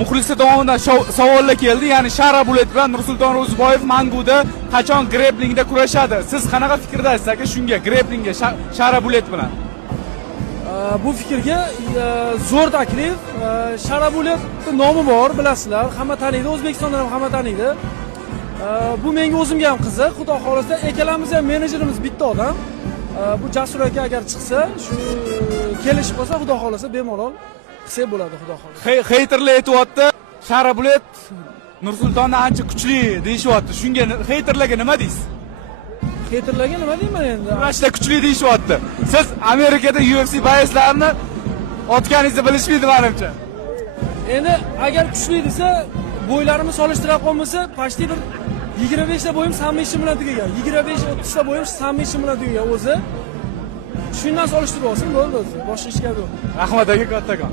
Muxlislar tomonidan savollar keldi. Ya'ni Shara Bulet bilan Nursulton Ro'ziboyev Manguda qachon greplingda kurashadi? Siz qanaqa fikrdasiz aka shunga, greplingga Shara Bulet bilan? Bu fikrga zo'r taklif. Shara Buletning nomi bor, bilasizlar, hamma taniydi, O'zbekistonda ham hamma taniydi. Bu menga o'zimga ham qiziq. Xudo xolasa, ikkalamiz ham menejerimiz bitta odam. Bu Jasur aka agar chiqsa, shu kelishib qolsa, xudo xolasa bemalol qilsak bo'ladi, xudo xolasa. Heyterlar aytyapti, Shara Bulet Nursultondan ancha kuchli deyishyapti. Shunga heyterlarga nima deysiz? Heyterlarga nima deyman endi? Kurashda kuchli deyishyapti. Siz Amerikada UFC bayslarini otganingizni bilishmaydi menimcha. Endi agar kuchli desa, bo'ylarimni solishtirib qolmasa, pashti bir 25 ta bo'yim submission bilan tugagan. 25-30 ta bo'yim submission bilan tugagan o'zi. Shundan solishtirib olsin, bo'ldi o'zi. Boshqa ish gap yo'q. Rahmat aka, kattakon.